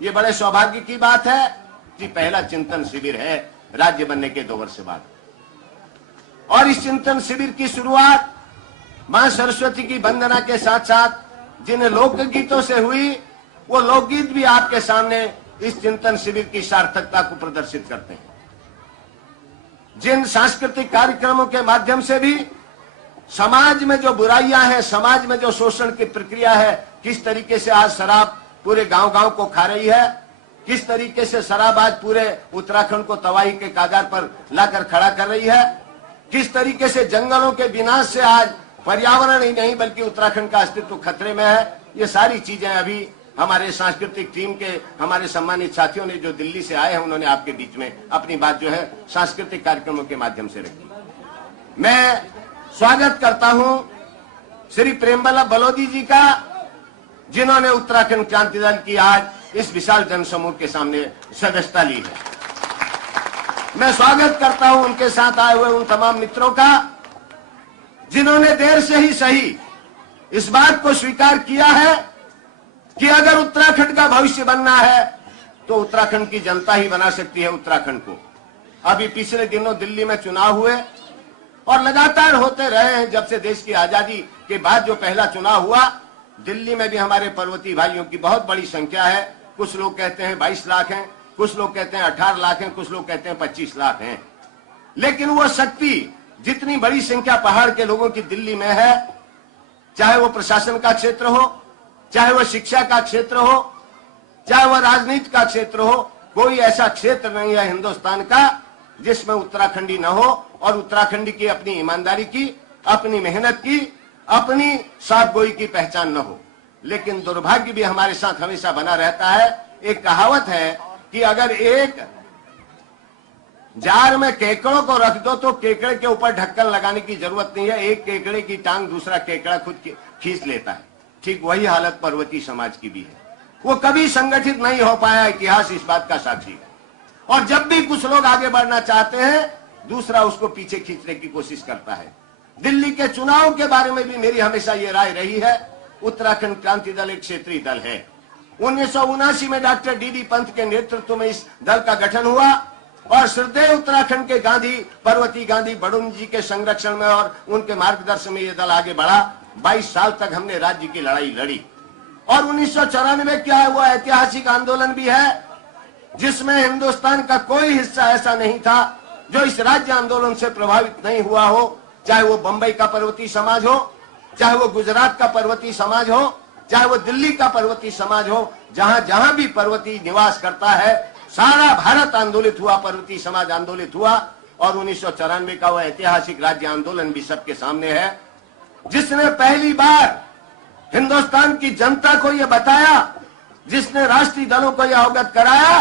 ये बड़े सौभाग्य की बात है कि पहला चिंतन शिविर है राज्य बनने के 2 वर्ष बाद, और इस चिंतन शिविर की शुरुआत मां सरस्वती की वंदना के साथ साथ जिन लोकगीतों से हुई, वो लोकगीत भी आपके सामने इस चिंतन शिविर की सार्थकता को प्रदर्शित करते हैं। जिन सांस्कृतिक कार्यक्रमों के माध्यम से भी समाज में जो बुराइयां हैं, समाज में जो शोषण की प्रक्रिया है, किस तरीके से आज शराब पूरे गांव-गांव को खा रही है, किस तरीके से शराब आज पूरे उत्तराखंड को तबाही के कागार पर लाकर खड़ा कर रही है, किस तरीके से जंगलों के विनाश से आज पर्यावरण ही नहीं बल्कि उत्तराखंड का अस्तित्व खतरे में है। ये सारी चीजें अभी हमारे सांस्कृतिक टीम के हमारे सम्मानित साथियों ने जो दिल्ली से आए हैं, उन्होंने आपके बीच में अपनी बात जो है सांस्कृतिक कार्यक्रमों के माध्यम से रखी। मैं स्वागत करता हूं श्री प्रेमवल्लभ बलोदी जी का, जिन्होंने उत्तराखंड क्रांति दल की आज इस विशाल जनसमूह के सामने सदस्यता ली है। मैं स्वागत करता हूं उनके साथ आए हुए उन तमाम मित्रों का, जिन्होंने देर से ही सही इस बात को स्वीकार किया है कि अगर उत्तराखंड का भविष्य बनना है तो उत्तराखंड की जनता ही बना सकती है उत्तराखंड को। अभी पिछले दिनों दिल्ली में चुनाव हुए और लगातार होते रहे हैं। जब से देश की आजादी के बाद जो पहला चुनाव हुआ, दिल्ली में भी हमारे पर्वतीय भाइयों की बहुत बड़ी संख्या है। कुछ लोग कहते हैं 22 लाख हैं, कुछ लोग कहते हैं 18 लाख हैं, कुछ लोग कहते हैं 25 लाख हैं। लेकिन वो शक्ति, जितनी बड़ी संख्या पहाड़ के लोगों की दिल्ली में है, चाहे वो प्रशासन का क्षेत्र हो, चाहे वो शिक्षा का क्षेत्र हो, चाहे वो राजनीति का क्षेत्र हो, कोई ऐसा क्षेत्र नहीं है हिंदुस्तान का जिसमें उत्तराखंडी न हो और उत्तराखंडी की अपनी ईमानदारी की, अपनी मेहनत की, अपनी साफगोई की पहचान न हो। लेकिन दुर्भाग्य भी हमारे साथ हमेशा बना रहता है। एक कहावत है कि अगर एक जार में केकड़ों को रख दो तो केकड़े के ऊपर ढक्कन लगाने की जरूरत नहीं है, एक केकड़े की टांग दूसरा केकड़ा खुद खींच लेता है। ठीक वही हालत पर्वतीय समाज की भी है। वो कभी संगठित नहीं हो पाया, इतिहास इस बात का साक्षी है। और जब भी कुछ लोग आगे बढ़ना चाहते हैं, दूसरा उसको पीछे खींचने की कोशिश करता है। दिल्ली के चुनाव के बारे में भी मेरी हमेशा ये राय रही है, उत्तराखंड क्रांति दल एक क्षेत्रीय दल है। 1979 में डॉक्टर डी.डी. पंत के नेतृत्व में इस दल का गठन हुआ और श्रद्धेय उत्तराखंड के गांधी, पर्वतीय गांधी बड़ुन जी के संरक्षण में और उनके मार्गदर्शन में ये दल आगे बढ़ा। 22 साल तक हमने राज्य की लड़ाई लड़ी और 1994 क्या है, वो ऐतिहासिक आंदोलन भी है जिसमें हिंदुस्तान का कोई हिस्सा ऐसा नहीं था जो इस राज्य आंदोलन से प्रभावित नहीं हुआ हो। चाहे वो बंबई का पर्वतीय समाज हो, चाहे वो गुजरात का पर्वतीय समाज हो, चाहे वो दिल्ली का पर्वतीय समाज हो, जहां जहां भी पर्वतीय निवास करता है, सारा भारत आंदोलित हुआ, पर्वतीय समाज आंदोलित हुआ। और 1994 का वो ऐतिहासिक राज्य आंदोलन भी सबके सामने है, जिसने पहली बार हिंदुस्तान की जनता को यह बताया, जिसने राष्ट्रीय दलों को यह अवगत कराया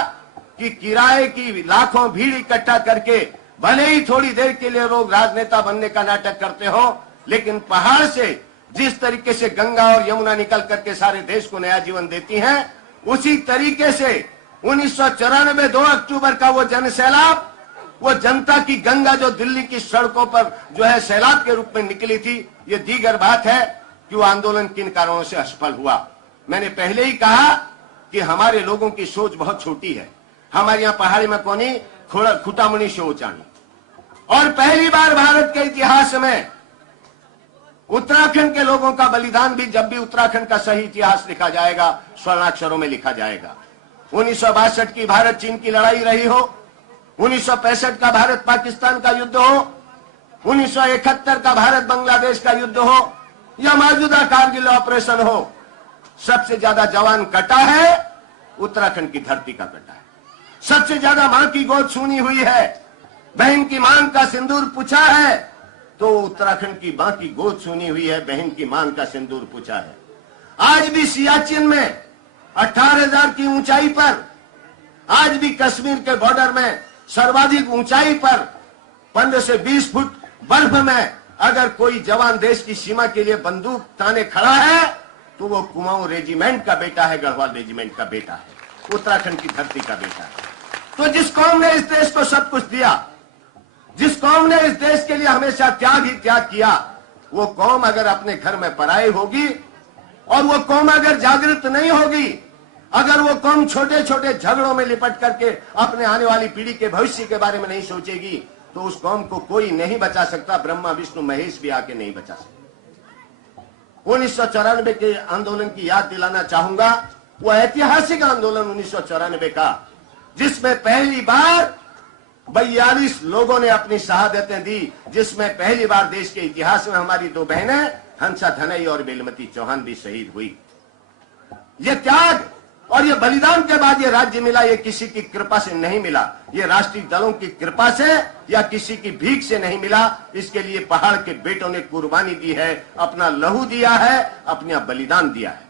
कि किराए की लाखों भीड़ इकट्ठा करके भले ही थोड़ी देर के लिए लोग राजनेता बनने का नाटक करते हो, लेकिन पहाड़ से जिस तरीके से गंगा और यमुना निकल करके सारे देश को नया जीवन देती हैं, उसी तरीके से 1994 2 अक्टूबर का वो जन सैलाब, वो जनता की गंगा जो दिल्ली की सड़कों पर जो है सैलाब के रूप में निकली थी, ये दीगर बात है कि वो आंदोलन किन कारणों से असफल हुआ। मैंने पहले ही कहा कि हमारे लोगों की सोच बहुत छोटी है। हमारे यहाँ पहाड़ी में कोनी खुटामुनी शोचानी, और पहली बार भारत के इतिहास में उत्तराखंड के लोगों का बलिदान भी, जब भी उत्तराखंड का सही इतिहास लिखा जाएगा, स्वर्णाक्षरों में लिखा जाएगा। 1962 की भारत चीन की लड़ाई रही हो, 1965 का भारत पाकिस्तान का युद्ध हो, 1971 का भारत बांग्लादेश का युद्ध हो, या मौजूदा कारगिल ऑपरेशन हो, सबसे ज्यादा जवान कटा है उत्तराखंड की धरती का कटा है। सबसे ज्यादा मां की गोद सुनी हुई है, बहन की मांग का सिंदूर पूछा है तो उत्तराखंड की मां की गोद सुनी हुई है, बहन की मांग का सिंदूर पूछा है। आज भी सियाचिन में 18,000 की ऊंचाई पर, आज भी कश्मीर के बॉर्डर में सर्वाधिक ऊंचाई पर 15 से 20 फुट बर्फ में अगर कोई जवान देश की सीमा के लिए बंदूक ताने खड़ा है तो वो कुमाऊं रेजिमेंट का बेटा है, गढ़वाल रेजिमेंट का बेटा है, उत्तराखंड की धरती का बेटा है। तो जिस कौम ने इस देश को सब कुछ दिया, जिस कौम ने इस देश के लिए हमेशा त्याग ही त्याग किया, वो कौम अगर अपने घर में पराई होगी और वो कौम अगर जागृत नहीं होगी, अगर वो कौम छोटे छोटे झगड़ों में लिपट करके अपने आने वाली पीढ़ी के भविष्य के बारे में नहीं सोचेगी तो उस कौम को कोई नहीं बचा सकता, ब्रह्मा विष्णु महेश भी आके नहीं बचा सकता। 1994 के आंदोलन की याद दिलाना चाहूंगा, वो ऐतिहासिक आंदोलन 1994 का, जिसमें पहली बार 42 लोगों ने अपनी शहादतें दी, जिसमें पहली बार देश के इतिहास में हमारी 2 बहनें हंसा धनई और बेलमती चौहान भी शहीद हुई। ये त्याग और ये बलिदान के बाद ये राज्य मिला, ये किसी की कृपा से नहीं मिला, ये राष्ट्रीय दलों की कृपा से या किसी की भीख से नहीं मिला। इसके लिए पहाड़ के बेटों ने कुर्बानी दी है, अपना लहू दिया है, अपना बलिदान दिया है।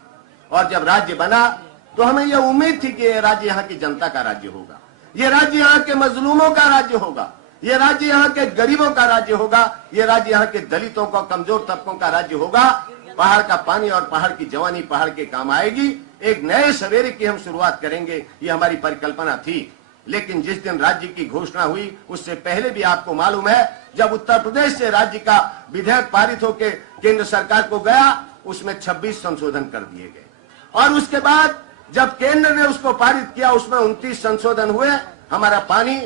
और जब राज्य बना तो हमें यह उम्मीद थी कि यह राज्य यहाँ की जनता का राज्य होगा, ये राज्य यहाँ के मजलूमों का राज्य होगा, ये राज्य यहाँ के गरीबों का राज्य होगा, ये राज्य यहाँ के दलितों का, कमजोर तबकों का राज्य होगा। पहाड़ का पानी और पहाड़ की जवानी पहाड़ के काम आएगी, एक नए सवेरे की हम शुरुआत करेंगे, ये हमारी परिकल्पना थी। लेकिन जिस दिन राज्य की घोषणा हुई उससे पहले भी आपको मालूम है, जब उत्तर प्रदेश से राज्य का विधेयक पारित होकर केंद्र सरकार को गया, उसमें 26 संशोधन कर दिए गए। और उसके बाद जब केंद्र ने उसको पारित किया, उसमें 29 संशोधन हुए। हमारा पानी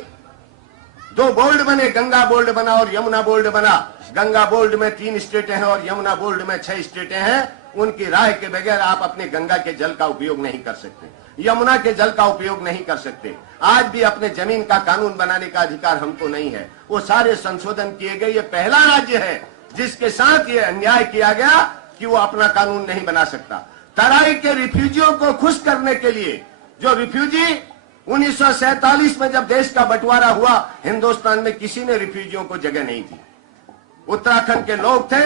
2 बोल्ड बने, गंगा बोल्ड बना और यमुना बोल्ड बना। गंगा बोल्ड में 3 स्टेटें हैं और यमुना बोल्ड में 6 स्टेटें हैं। उनकी राय के बगैर आप अपने गंगा के जल का उपयोग नहीं कर सकते, यमुना के जल का उपयोग नहीं कर सकते। आज भी अपने जमीन का कानून बनाने का अधिकार हमको नहीं है। वो सारे संशोधन किए गए। ये पहला राज्य है जिसके साथ ये अन्याय किया गया कि वो अपना कानून नहीं बना सकता। तराई के रिफ्यूजियों को खुश करने के लिए, जो रिफ्यूजी 1947 में जब देश का बंटवारा हुआ, हिंदुस्तान में किसी ने रिफ्यूजियों को जगह नहीं दी। उत्तराखंड के लोग थे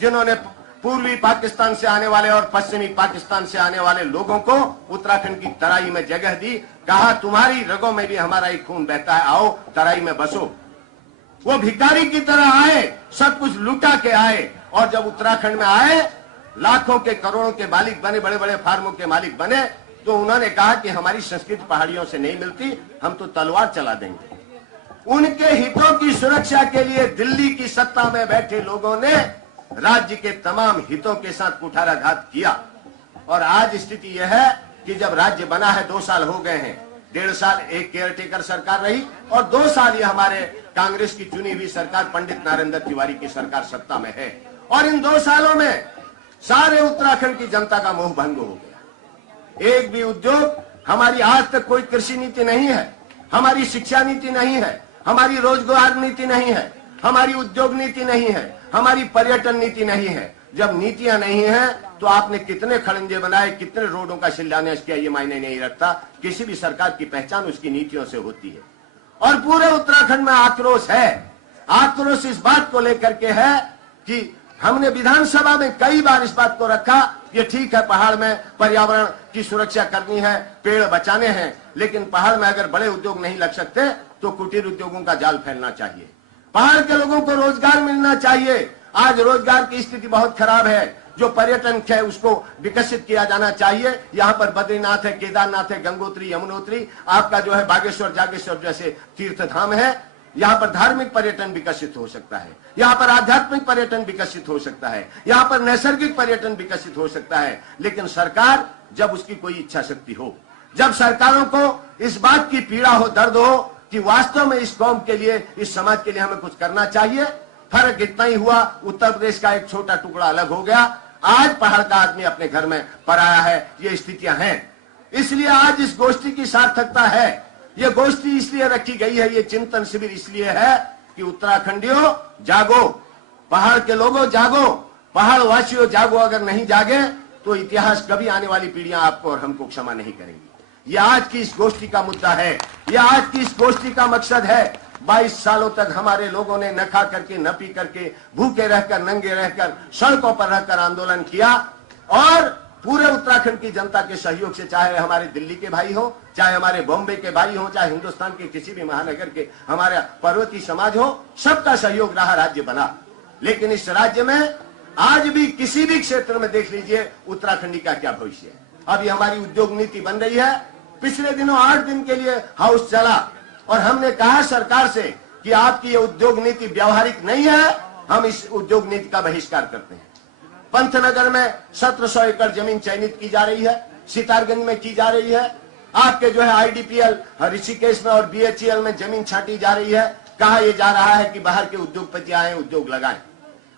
जिन्होंने पूर्वी पाकिस्तान से आने वाले और पश्चिमी पाकिस्तान से आने वाले लोगों को उत्तराखंड की तराई में जगह दी। कहा तुम्हारी रगों में भी हमारा ही खून बहता है, आओ तराई में बसो। वो भिखारी की तरह आए, सब कुछ लुटा के आए, और जब उत्तराखंड में आए, लाखों के करोड़ों के मालिक बने, बड़े बड़े फार्मों के मालिक बने, तो उन्होंने कहा कि हमारी संस्कृति पहाड़ियों से नहीं मिलती, हम तो तलवार चला देंगे। उनके हितों की सुरक्षा के लिए दिल्ली की सत्ता में बैठे लोगों ने राज्य के तमाम हितों के साथ कुठाराघात किया। और आज स्थिति यह है कि जब राज्य बना है, 2 साल हो गए हैं, 1.5 साल एक केयरटेकर सरकार रही और 2 साल ये हमारे कांग्रेस की चुनी हुई सरकार पंडित नरेंद्र तिवारी की सरकार सत्ता में है। और इन 2 सालों में सारे उत्तराखंड की जनता का मोह भंग हो गया। एक भी उद्योग, हमारी आज तक कोई कृषि नीति नहीं है, हमारी शिक्षा नीति नहीं है, हमारी रोजगार नीति नहीं है, हमारी उद्योग नीति नहीं है, हमारी पर्यटन नीति नहीं है। जब नीतियां नहीं है तो आपने कितने खड़ंजे बनाए, कितने रोडों का शिलान्यास किया, ये मायने नहीं रखता। किसी भी सरकार की पहचान उसकी नीतियों से होती है। और पूरे उत्तराखंड में आक्रोश है। आक्रोश इस बात को लेकर के है कि हमने विधानसभा में कई बार इस बात को रखा, ये ठीक है पहाड़ में पर्यावरण की सुरक्षा करनी है, पेड़ बचाने हैं, लेकिन पहाड़ में अगर बड़े उद्योग नहीं लग सकते तो कुटीर उद्योगों का जाल फैलना चाहिए। पहाड़ के लोगों को रोजगार मिलना चाहिए। आज रोजगार की स्थिति बहुत खराब है। जो पर्यटन है उसको विकसित किया जाना चाहिए। यहाँ पर बद्रीनाथ है, केदारनाथ है, गंगोत्री, यमुनोत्री, आपका जो है बागेश्वर, जागेश्वर जैसे तीर्थ धाम है। यहाँ पर धार्मिक पर्यटन विकसित हो सकता है, यहाँ पर आध्यात्मिक पर्यटन विकसित हो सकता है, यहाँ पर नैसर्गिक पर्यटन विकसित हो सकता है। लेकिन सरकार, जब उसकी कोई इच्छा शक्ति हो, जब सरकारों को इस बात की पीड़ा हो, दर्द हो कि वास्तव में इस कौम के लिए, इस समाज के लिए हमें कुछ करना चाहिए। फर्क इतना ही हुआ, उत्तर प्रदेश का एक छोटा टुकड़ा अलग हो गया। आज पहाड़ का आदमी अपने घर में पराया है, ये स्थितियां हैं। इसलिए आज इस गोष्ठी की सार्थकता है। ये गोष्ठी इसलिए रखी गई है, ये चिंतन शिविर इसलिए है कि उत्तराखंडियों जागो, पहाड़ के लोगों जागो, पहाड़ वासियों जागो। अगर नहीं जागे तो इतिहास कभी आने वाली पीढ़ियां आपको और हमको क्षमा नहीं करेंगी। यह आज की इस गोष्ठी का मुद्दा है, यह आज की इस गोष्ठी का मकसद है। 22 सालों तक हमारे लोगों ने न खा करके, न पी करके, भूखे रहकर, नंगे रहकर, सड़कों पर रहकर आंदोलन किया। और पूरे उत्तराखंड की जनता के सहयोग से, चाहे हमारे दिल्ली के भाई हो, चाहे हमारे बॉम्बे के भाई हो, चाहे हिंदुस्तान के किसी भी महानगर के हमारा पर्वतीय समाज हो, सबका सहयोग रहा, राज्य बना। लेकिन इस राज्य में आज भी किसी भी क्षेत्र में देख लीजिए उत्तराखंडी का क्या भविष्य है। अभी हमारी उद्योग नीति बन रही है। पिछले दिनों 8 दिन के लिए हाउस चला और हमने कहा सरकार से कि आपकी ये उद्योग नीति व्यवहारिक नहीं है, हम इस उद्योग नीति का बहिष्कार करते हैं। पंतनगर में 1700 एकड़ जमीन चयनित की जा रही है। सितारगंज में की जा रही है। आपके जो है आईडीपीएल ऋषिकेश में और बीएचईएल में जमीन छांटी जा रही है। कहा यह जा रहा है कि बाहर के उद्योगपति आए, उद्योग लगाएं।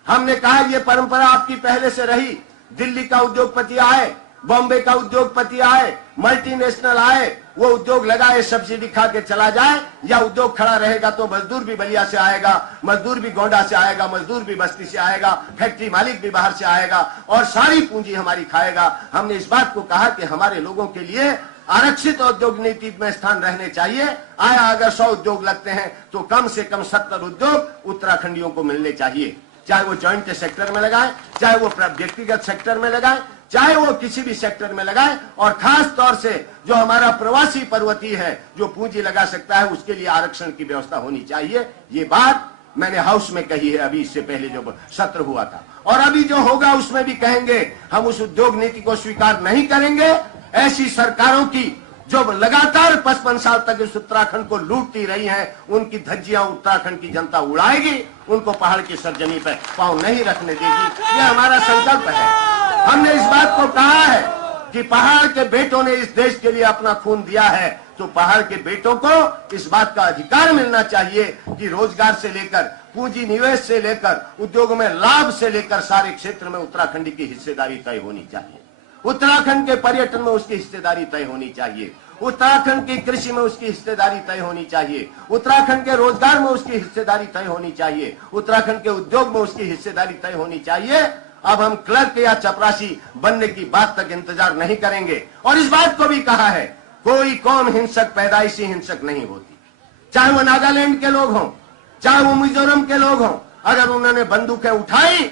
हमने कहा यह परंपरा आपकी पहले से रही। दिल्ली का उद्योगपति आए, बॉम्बे का उद्योगपति आए, मल्टीनेशनल आए, वो उद्योग लगाए, सब्सिडी खा के चला जाए, या उद्योग खड़ा रहेगा तो मजदूर भी बलिया से आएगा, मजदूर भी गोंडा से आएगा, मजदूर भी बस्ती से आएगा, फैक्ट्री मालिक भी बाहर से आएगा और सारी पूंजी हमारी खाएगा। हमने इस बात को कहा कि हमारे लोगों के लिए आरक्षित औद्योगिक नीति में स्थान रहने चाहिए। आया अगर 100 उद्योग लगते हैं तो कम से कम 70 उद्योग उत्तराखंडियों को मिलने चाहिए, चाहे वो जॉइंट सेक्टर में लगाए, चाहे वो व्यक्तिगत सेक्टर में लगाए, चाहे वो किसी भी सेक्टर में लगाए। और खास तौर से जो हमारा प्रवासी पर्वतीय है जो पूंजी लगा सकता है उसके लिए आरक्षण की व्यवस्था होनी चाहिए। ये बात मैंने हाउस में कही है अभी, इससे पहले जो सत्र हुआ था, और अभी जो होगा उसमें भी कहेंगे। हम उस उद्योग नीति को स्वीकार नहीं करेंगे। ऐसी सरकारों की जो लगातार 55 साल तक इस उत्तराखंड को लूटती रही हैं, उनकी धज्जियां उत्तराखंड की जनता उड़ाएगी, उनको पहाड़ की सरजमी पर पांव नहीं रखने देगी। यह हमारा संकल्प है। हमने इस बात को कहा है कि पहाड़ के बेटों ने इस देश के लिए अपना खून दिया है, तो पहाड़ के बेटों को इस बात का अधिकार मिलना चाहिए कि रोजगार से लेकर पूंजी निवेश से लेकर उद्योगों में लाभ से लेकर सारे क्षेत्र में उत्तराखंड की हिस्सेदारी तय होनी चाहिए। उत्तराखंड के पर्यटन में उसकी हिस्सेदारी तय होनी चाहिए। उत्तराखंड की कृषि में उसकी हिस्सेदारी तय होनी चाहिए। उत्तराखंड के रोजगार में उसकी हिस्सेदारी तय होनी चाहिए। उत्तराखंड के उद्योग में उसकी हिस्सेदारी तय होनी चाहिए। अब हम क्लर्क या चपरासी बनने की बात तक इंतजार नहीं करेंगे। और इस बात को भी कहा है, कोई कौम हिंसक पैदाइशी हिंसक नहीं होती, चाहे वो नागालैंड के लोग हों, चाहे वो मिजोरम के लोग हों। अगर उन्होंने बंदूकें उठाई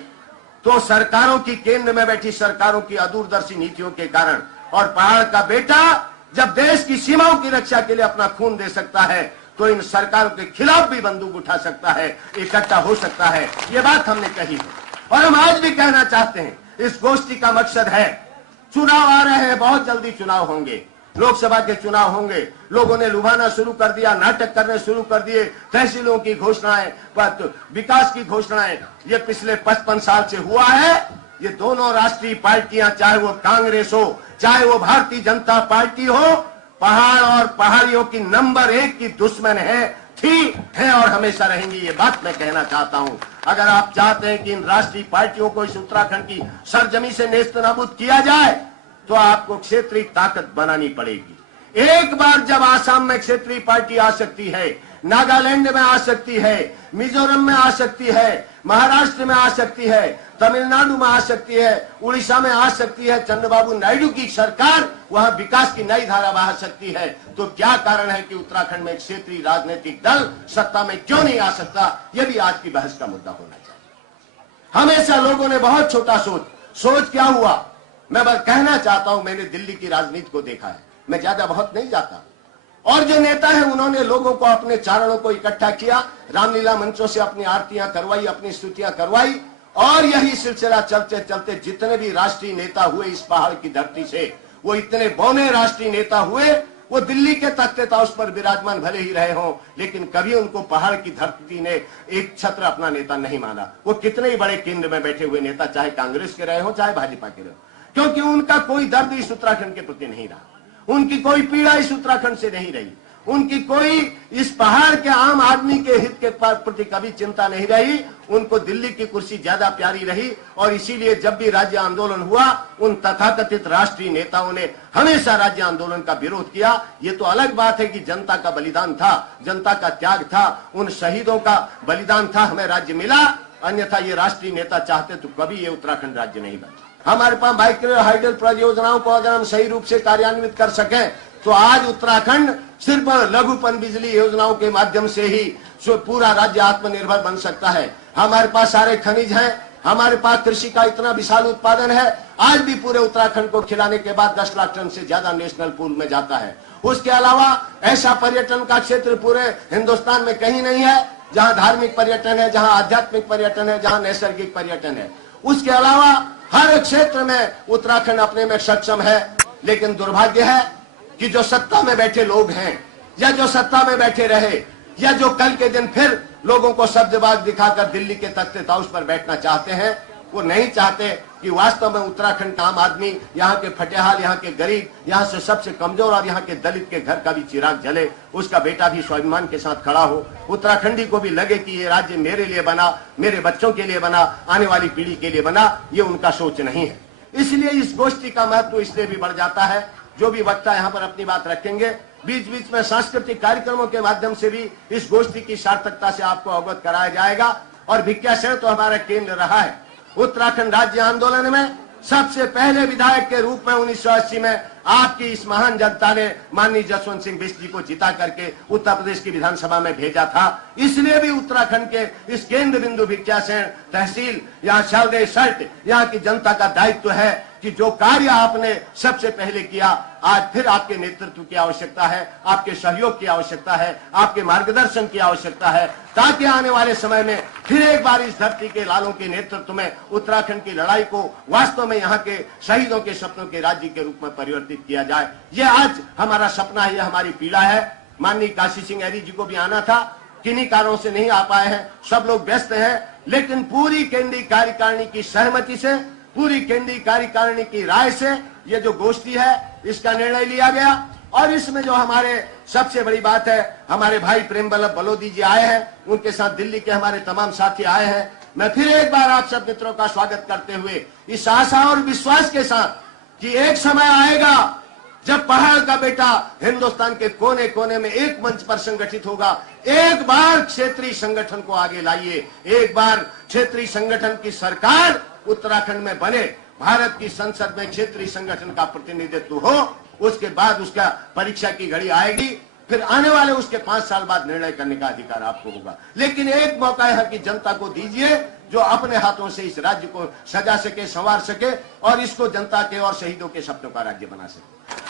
तो सरकारों की, केंद्र में बैठी सरकारों की अदूरदर्शी नीतियों के कारण। और पहाड़ का बेटा जब देश की सीमाओं की रक्षा के लिए अपना खून दे सकता है तो इन सरकारों के खिलाफ भी बंदूक उठा सकता है, इकट्ठा हो सकता है। ये बात हमने कही है और हम आज भी कहना चाहते हैं। इस गोष्ठी का मकसद है, चुनाव आ रहे हैं, बहुत जल्दी चुनाव होंगे, लोकसभा के चुनाव होंगे। लोगों ने लुभाना शुरू कर दिया, नाटक करने शुरू कर दिए, तहसीलों की घोषणाएं, विकास की घोषणाएं। ये पिछले 55 साल से हुआ है। ये दोनों राष्ट्रीय पार्टियां, चाहे वो कांग्रेस हो, चाहे वो भारतीय जनता पार्टी हो, पहाड़ और पहाड़ियों की नंबर 1 की दुश्मन है और हमेशा रहेंगी। ये बात मैं कहना चाहता हूं। अगर आप चाहते हैं कि इन राष्ट्रीय पार्टियों को इस उत्तराखंड की सरजमी से नेस्तनाबूद किया जाए तो आपको क्षेत्रीय ताकत बनानी पड़ेगी। एक बार जब आसाम में क्षेत्रीय पार्टी आ सकती है, नागालैंड में आ सकती है, मिजोरम में आ सकती है, महाराष्ट्र में आ सकती है, तमिलनाडु में आ सकती है, उड़ीसा में आ सकती है, चंद्रबाबू नायडू की सरकार वहां विकास की नई धारा बहा सकती है, तो क्या कारण है कि उत्तराखंड में एक क्षेत्रीय राजनीतिक दल सत्ता में क्यों नहीं आ सकता? यह भी आज की बहस का मुद्दा होना चाहिए। हमेशा लोगों ने बहुत छोटा सोच क्या हुआ? मैं बस कहना चाहता हूं, मैंने दिल्ली की राजनीति को देखा है, मैं ज्यादा बहुत नहीं जाता। और जो नेता है उन्होंने लोगों को, अपने चारणों को इकट्ठा किया, रामलीला मंचों से अपनी आरतियां करवाई, अपनी स्तुतियां करवाई, और यही सिलसिला चलते चलते जितने भी राष्ट्रीय नेता हुए इस पहाड़ की धरती से, वो इतने बौने राष्ट्रीय नेता हुए। वो दिल्ली के तख्ते ताउस पर विराजमान भले ही रहे हों, लेकिन कभी उनको पहाड़ की धरती ने एक छत्र अपना नेता नहीं माना। वो कितने ही बड़े केंद्र में बैठे हुए नेता, चाहे कांग्रेस के रहे हो चाहे भाजपा के रहे हो, क्योंकि उनका कोई दर्द इस उत्तराखंड के प्रति नहीं रहा, उनकी कोई पीड़ा इस उत्तराखंड से नहीं रही, उनकी कोई इस पहाड़ के आम आदमी के हित के प्रति कभी चिंता नहीं रही। उनको दिल्ली की कुर्सी ज्यादा प्यारी रही। और इसीलिए जब भी राज्य आंदोलन हुआ, उन तथाकथित राष्ट्रीय नेताओं ने हमेशा राज्य आंदोलन का विरोध किया। ये तो अलग बात है कि जनता का बलिदान था, जनता का त्याग था, उन शहीदों का बलिदान था, हमें राज्य मिला। अन्यथा ये राष्ट्रीय नेता चाहते तो कभी ये उत्तराखंड राज्य नहीं बना। हमारे पास माइक्रो हाइडल परियोजनाओं को अगर हम सही रूप से कार्यान्वित कर सकें तो आज उत्तराखंड सिर्फ लघु पन बिजली योजनाओं के माध्यम से ही पूरा राज्य आत्मनिर्भर बन सकता है। हमारे पास सारे खनिज हैं, हमारे पास कृषि का इतना विशाल उत्पादन है। आज भी पूरे उत्तराखंड को खिलाने के बाद 10 लाख टन से ज्यादा नेशनल पूल में जाता है। उसके अलावा ऐसा पर्यटन का क्षेत्र पूरे हिंदुस्तान में कहीं नहीं है जहां धार्मिक पर्यटन है, जहां आध्यात्मिक पर्यटन है, जहां नैसर्गिक पर्यटन है। उसके अलावा हर क्षेत्र में उत्तराखंड अपने में सक्षम है। लेकिन दुर्भाग्य है कि जो सत्ता में बैठे लोग हैं, या जो सत्ता में बैठे रहे, या जो कल के दिन फिर लोगों को शब्दबाज दिखाकर दिल्ली के तख्ते ताउस पर बैठना चाहते हैं, वो नहीं चाहते कि वास्तव में उत्तराखंड का आम आदमी, यहाँ के फटेहाल, यहाँ के गरीब, यहाँ से सबसे कमजोर और यहाँ के दलित के घर का भी चिराग जले, उसका बेटा भी स्वाभिमान के साथ खड़ा हो, उत्तराखंडी को भी लगे कि ये राज्य मेरे लिए बना, मेरे बच्चों के लिए बना, आने वाली पीढ़ी के लिए बना, ये उनका सोच नहीं है। इसलिए इस गोष्ठी का महत्व इसलिए भी बढ़ जाता है। जो भी वक्ता यहाँ पर अपनी बात रखेंगे, बीच बीच में सांस्कृतिक कार्यक्रमों के माध्यम से भी इस गोष्ठी की सार्थकता से आपको अवगत कराया जाएगा। और भिक्षासेन तो हमारा केंद्र रहा है। उत्तराखंड राज्य आंदोलन में सबसे पहले विधायक के रूप में 1980 में आपकी इस महान जनता ने माननीय जसवंत सिंह बिष्ट जी को जिता करके उत्तर प्रदेश की विधानसभा में भेजा था। इसलिए भी उत्तराखंड के इस केंद्र बिंदु भिक्षासेन तहसील या शालदे सर्ट यहाँ की जनता का दायित्व है कि जो कार्य आपने सबसे पहले किया, आज फिर आपके नेतृत्व की आवश्यकता है, आपके सहयोग की आवश्यकता है, आपके मार्गदर्शन की आवश्यकता है, ताकि आने वाले समय में फिर एक बार इस धरती के लालों के नेतृत्व में उत्तराखंड की लड़ाई को वास्तव में यहाँ के शहीदों के सपनों के राज्य के रूप में परिवर्तित किया जाए। ये आज हमारा सपना है, ये हमारी पीड़ा है। माननीय काशी सिंह ऐरी जी को भी आना था, किन्हीं कारणों से नहीं आ पाए हैं, सब लोग व्यस्त हैं, लेकिन पूरी केंद्रीय कार्यकारिणी की सहमति से, पूरी केंद्रीय कार्यकारिणी की राय से ये जो गोष्ठी है इसका निर्णय लिया गया। और इसमें जो हमारे सबसे बड़ी बात है, हमारे भाई प्रेम बल्लभ बलोदी जी आए हैं, उनके साथ दिल्ली के हमारे तमाम साथी आए हैं। मैं फिर एक बार आप सब मित्रों का स्वागत करते हुए इस आशा और विश्वास के साथ कि एक समय आएगा जब पहाड़ का बेटा हिंदुस्तान के कोने कोने में एक मंच पर संगठित होगा। एक बार क्षेत्रीय संगठन को आगे लाइए, एक बार क्षेत्रीय संगठन की सरकार उत्तराखंड में बने, भारत की संसद में क्षेत्रीय संगठन का प्रतिनिधित्व हो, उसके बाद उसका परीक्षा की घड़ी आएगी, फिर आने वाले उसके 5 साल बाद निर्णय करने का अधिकार आपको होगा। लेकिन एक मौका यहाँ की जनता को दीजिए जो अपने हाथों से इस राज्य को सजा सके, संवार सके और इसको जनता के और शहीदों के सपनों का राज्य बना सके।